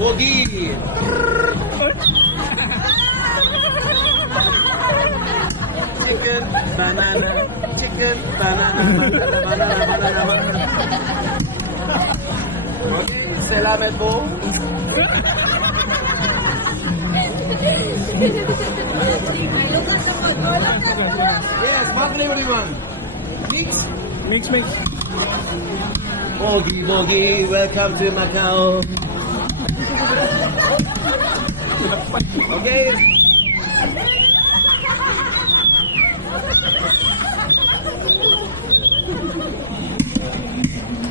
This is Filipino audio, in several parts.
Bogi. Chicken, banana, chicken, banana, banana. Okay, selamat po. Yes, what flavor do you want? Mix. Bogi, welcome to Macau. Okay.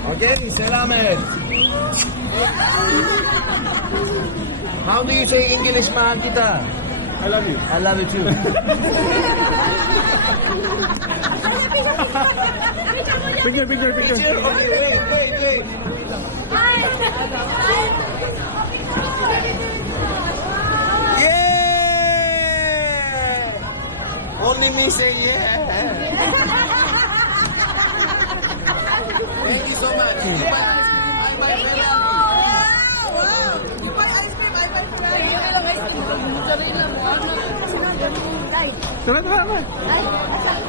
Okay, selamat. How do you say English, mahal kita? I love you. I love you too. Picture. Okay, wait. Yeah! Only me say yeah. Thank you so much. Thank you! You buy ice cream, I buy fries. Yung ilang ice cream. Mozzarella mo. Tara. Ay,